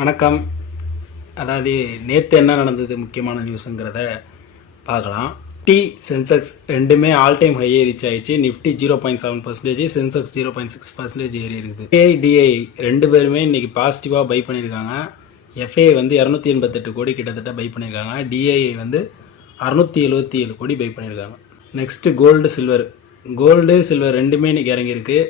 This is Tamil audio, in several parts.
வணக்கம். அதாவது நேற்று என்ன நடந்தது முக்கியமான நியூஸுங்கிறத பார்க்கலாம். நிஃப்டி சென்செக்ஸ் ரெண்டுமே ஆல் டைம் ஹையே ரீச் ஆயிடுச்சு. நிஃப்டி 0.7%, சென்செக்ஸ் 0.6% ஏறி இருக்குது. ஏஐடிஐ ரெண்டு பேருமே இன்னைக்கு பாசிட்டிவாக பை பண்ணியிருக்காங்க. எஃப்ஐ வந்து 288 கோடி கிட்டத்தட்ட பை பண்ணியிருக்காங்க. டிஐஐ வந்து 677 கோடி பை பண்ணியிருக்காங்க. நெக்ஸ்ட்டு கோல்டு சில்வர் ரெண்டுமே இன்னைக்கு இறங்கியிருக்கு.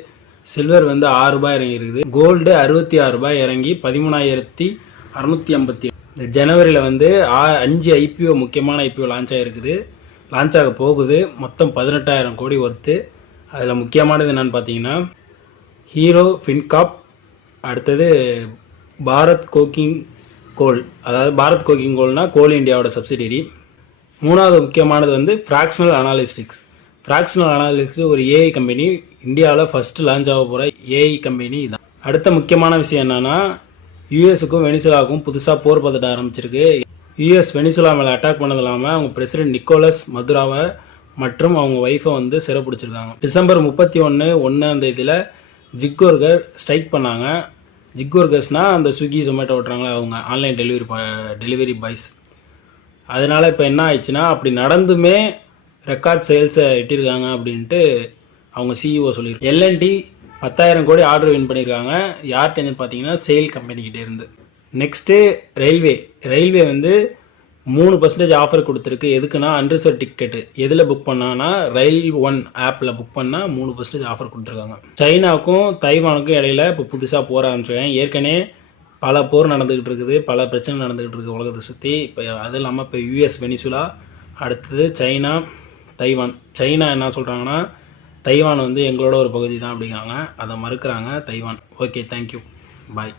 சில்வர் வந்து ₹6 இறங்கி இருக்குது. கோல்டு ₹66 இறங்கி 13,657. இந்த ஜனவரியில் வந்து 5 ஐபிஓ முக்கியமான ஐபிஓ லான்ச் ஆகிருக்குது, லான்ச் ஆக போகுது. மொத்தம் 18,000 கோடி ஒர்த்து. அதில் முக்கியமானது என்னென்னு பார்த்தீங்கன்னா ஹீரோ ஃபின்காப், அடுத்தது பாரத் கோக்கிங் கோல். அதாவது பாரத் கோக்கிங் கோல்னா கோல் இந்தியாவோட சப்சிடரி. மூணாவது முக்கியமானது வந்து ஃப்ராக்ஷனல் அனாலிஸ்டிக்ஸ் ஒரு ஏஐ கம்பெனி. இந்தியாவில் ஃபர்ஸ்ட் லான்ச் ஆக போகிற ஏஐ கம்பெனி தான். அடுத்த முக்கியமான விஷயம் என்னன்னா, யூஎஸுக்கும் வெனிசுலாவுக்கும் புதுசாக போர் பதட்ட ஆரம்பிச்சிருக்கு. யூஎஸ் வெனிசுலா மேலே அட்டாக் பண்ணது இல்லாமல் அவங்க பிரசிடென்ட் நிக்கோலஸ் மதுராவை மற்றும் அவங்க ஒய்ஃபை வந்து சிறைப்பிடிச்சிருக்காங்க. டிசம்பர் 31 ஜிக்கோர்கர் ஸ்ட்ரைக் பண்ணாங்க. ஜிக்கோர்கர்ஸ்னால் அந்த ஸ்விக்கி ஜொமேட்டோ ஓட்டுறாங்களே அவங்க ஆன்லைன் டெலிவரி பாய்ஸ். அதனால் இப்போ என்ன ஆயிடுச்சுன்னா, அப்படி நடந்துமே ரெக்கார்ட் சேல்ஸை எட்டிருக்காங்க அப்படின்ட்டு அவங்க சிஇஓ சொல்லியிருக்காங்க. எல்என்டி 10,000 கோடி ஆர்டர் வின் பண்ணியிருக்காங்க. யார்கிட்ட பார்த்தீங்கன்னா செயில் கம்பெனிக்கிட்டே இருந்து. நெக்ஸ்ட்டு ரயில்வே வந்து 3% ஆஃபர் கொடுத்துருக்கு. எதுக்குன்னா அன்ரிசர்வ் டிக்கெட்டு எதில் புக் பண்ணான்னா ரயில் ஒன் ஆப்பில் புக் பண்ணால் 3% ஆஃபர் கொடுத்துருக்காங்க. சைனாவுக்கும் தைவானுக்கும் இடையில இப்போ புதுசாக போர ஆரம்பிச்சிருக்காங்க. ஏற்கனவே பல போர் நடந்துக்கிட்டு இருக்குது, பல பிரச்சனை நடந்துக்கிட்டு இருக்குது உலகத்தை சுற்றி. இப்போ அது இல்லாமல் இப்போ யூஎஸ் வெனிசுலா, அடுத்தது சைனா என்ன சொல்கிறாங்கன்னா தைவான் வந்து எங்களோட ஒரு பகுதி தான் அப்படிங்கிறாங்க. அதை மறுக்கிறாங்க தைவான். ஓகே, தேங்க்யூ, பாய்.